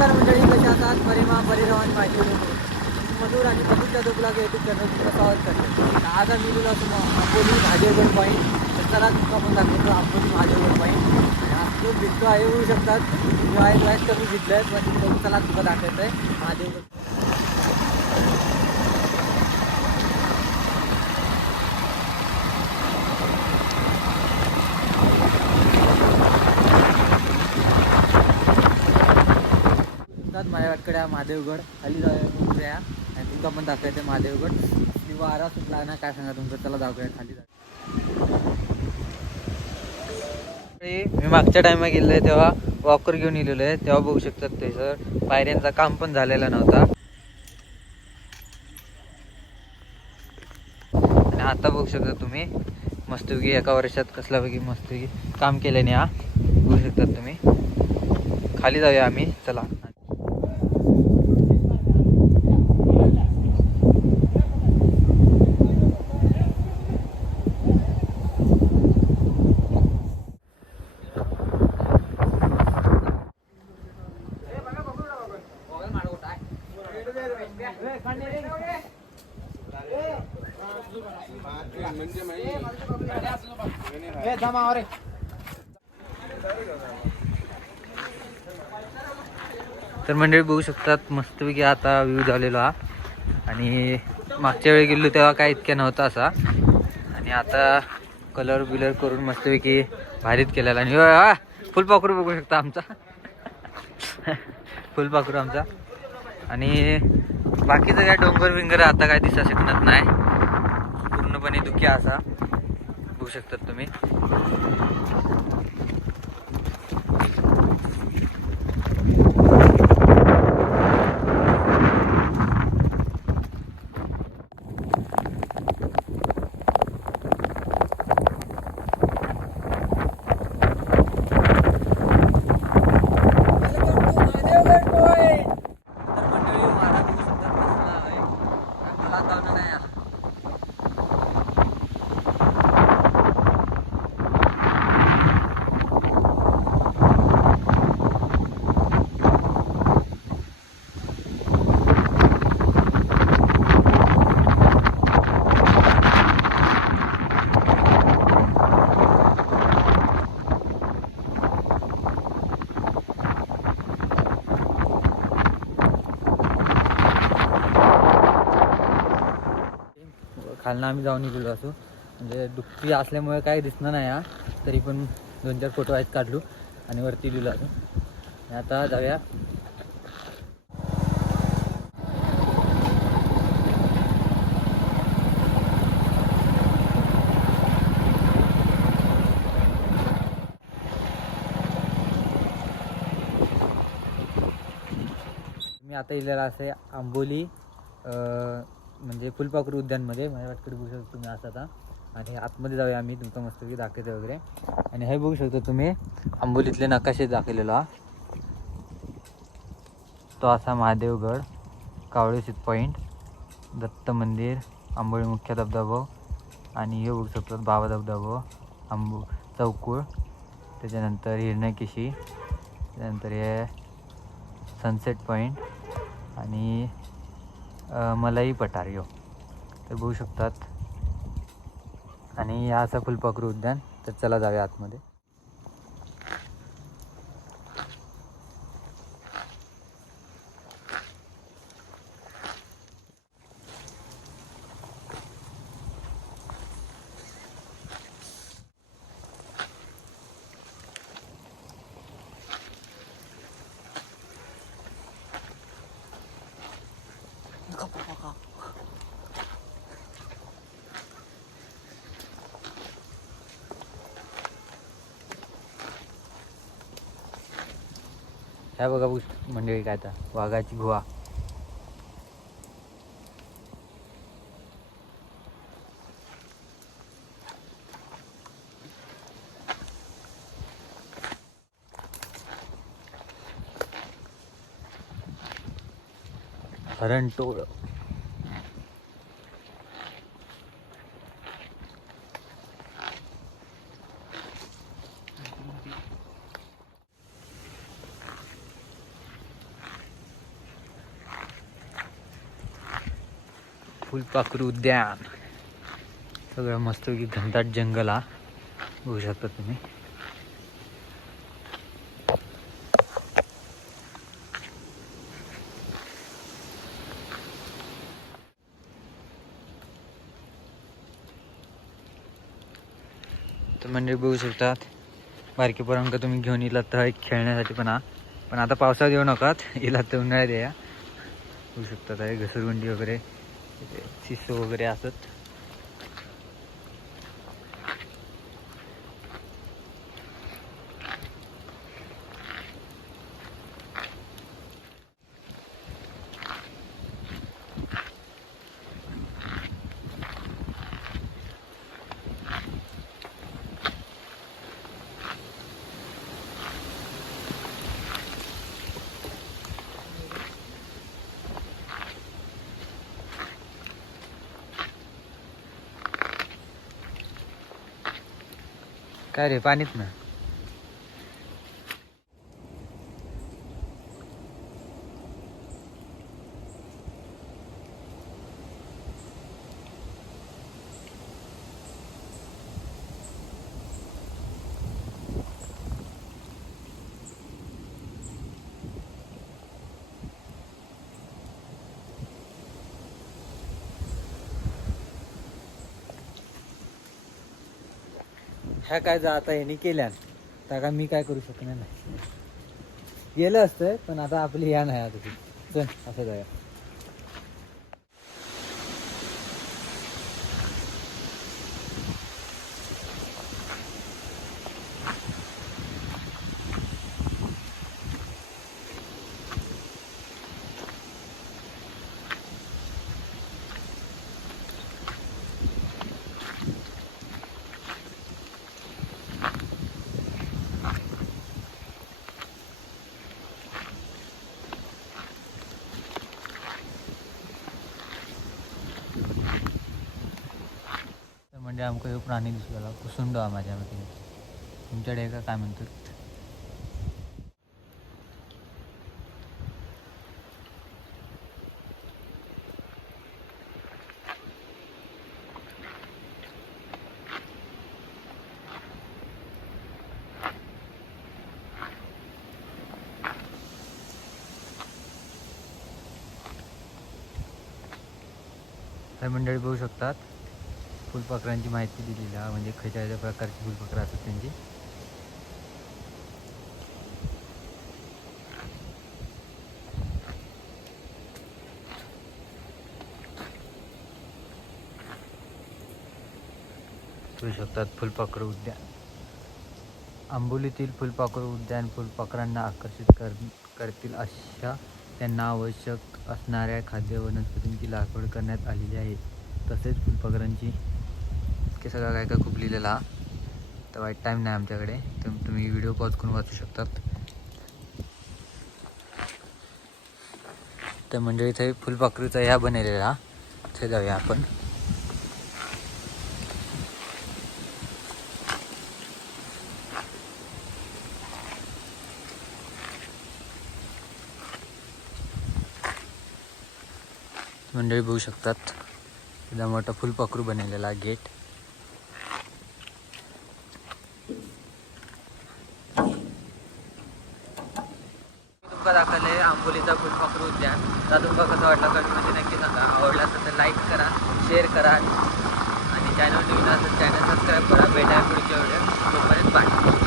नमस्कार मंडळी कशा आहात? परिमा परिरहन पाहिजे मधुर आणि मधुरच्या दुबला युट्यूब चॅनल तुमचं स्वागत करते. आज आम्ही तुला असतो आंबोली महादेवगड पॉईंट तर चला तुमचा पण दाखवतो आंबोली भाजेवर पाहिजे आणि आज तो भिजतो आहे होऊ शकतात. जो आहे वाईट कमी भिजलं आहे. पण चला तुमचं दाखवत आहे महादेवगड वाटकडे महादेवगड खाली जाऊया आणि तुमचा पण दाखवायचं महादेवगड. मी वारा सुटला ना काय सांगा तुमचं? चला दाखवूया खाली जा मी मागच्या टायमा गेलो आहे तेव्हा वॉकर घेऊन गेलेलो आहे. तेव्हा बघू शकतात ते सर पायऱ्यांचा काम पण झालेला नव्हता. आणि आता बघू शकता तुम्ही मस्तपैकी एका वर्षात कसल्यापैकी मस्तपैकी काम केल्याने हा. बघू शकतात तुम्ही. खाली जाऊया आम्ही. चला. तर मंडळी बघू शकतात मस्तपैकी आता व्ह्यू झालेला हा. आणि मागच्या वेळी गेलो तेव्हा काय इतक्या नव्हता असा. आणि आता कलर बिलर करून मस्तपैकी भारीत केलेला. आणि फुलपाखरू बघू शकता आमचा. फुलपाखरू आमचा. आणि बाकीचं काय डोंगर बिंगर आता काय दिसा शकणार नाही. पूर्णपणे दुःखी असा. बघू शकतात तुम्ही तर मंडळी वारा बघू शकतात कसला आहे काय मला जाणं नाही आला खालनं आम्ही जाऊन निघलो असो. म्हणजे दुःखी असल्यामुळे काही दिसणार नाही हा. तरी पण दोन चार फोटो आहेत काढलो आणि वरती लिहिलो असो. आणि आता जाऊया. मी आता इलेला असे आंबोली म्हणजे फुलपाखरू उद्यानमध्ये माझ्या वाटकडे बघू शकता तुम्ही असं आता आणि आतमध्ये जाऊया आम्ही तुमचं मस्तपैकी दाखवते वगैरे आणि हे बघू शकता तुम्ही आंबोलीतले नकाशे दाखवलेला हा. तो असा महादेवगड कावळेसीत पॉईंट दत्त मंदिर आंबोळी मुख्य धबधबो आणि हे बघू शकतात बाबा धबधबो आंबो चौकूळ त्याच्यानंतर हिरण्यकेशी त्याच्यानंतर हे सनसेट पॉईंट आणि मलाई पठार यो. तर बघू शकतात. आणि हा असा फुलपाखरू उद्यान तर चला जाऊया आतमध्ये. ह्या बघा मंडळी काय आता वाघाची गुहा. हरणटोळ फुलपाखरू उद्यान. सगळं मस्तपैकी घनदाट जंगल हा. बघू शकता तुम्ही. तर बघू शकतात बारकी पोरांक तुम्ही घेऊन येलात तर एक खेळण्यासाठी पण हा. पण आता पावसात येऊ नकात येलात तर उन्हाळ्यात या. बघू शकतात आहे घसरगुंडी वगैरे. तिथे शिसो वगैरे असत. काय रे पाणीत ना. ह्या काय जा आता ह्यानी केल्यान त्या का मी काय करू शकणार नाही. गेलं असतं पण आता आपली या नाही आता ती. चल असं जाऊया तर म्हणजे आमकां ह्यो प्राणी दिसलेला कुसून हा माझ्या मते. तुमच्याकडे एका काय म्हणतात? तर मंडळी बघू शकतात फुलपाखरांची माहिती दिलेली आहे. म्हणजे खयच्या खयच्या प्रकारची फुलपाखरं असतात त्यांची? बघू शकतात फुलपाखरू उद्यान आंबोलीतील फुलपाखरू उद्यान फुलपाखरांना आकर्षित कर करतील अशा त्यांना आवश्यक असणाऱ्या खाद्य वनस्पतींची लागवड करण्यात आलेली आहे. तसेच फुलपाखरांची इतके सगळं काय काय खूप लिहिलेलं. हा तर वाईट टाईम नाही आमच्याकडे. तुम तुम्ही व्हिडिओ पॉज करून वाचू शकतात. तर म्हणजे इथे फुलपाखरूचा ह्या बनलेला. इथे जाऊया आपण. मंडळी बघू शकतात. एकदा मोठा फुलपाखरू बनवलेला गेट. पुष्पा दाखल आहे आंबोलीचा फुलपाखरू उद्यान त्या तुमका कसं वाटलं कमेंटमध्ये नक्की सांगा. आवडला असेल तर लाईक करा शेअर करा. आणि चॅनल नवीन असेल चॅनल सबस्क्राईब करा. भेटा पुढच्या वेळेस तोपर्यंत पाठवा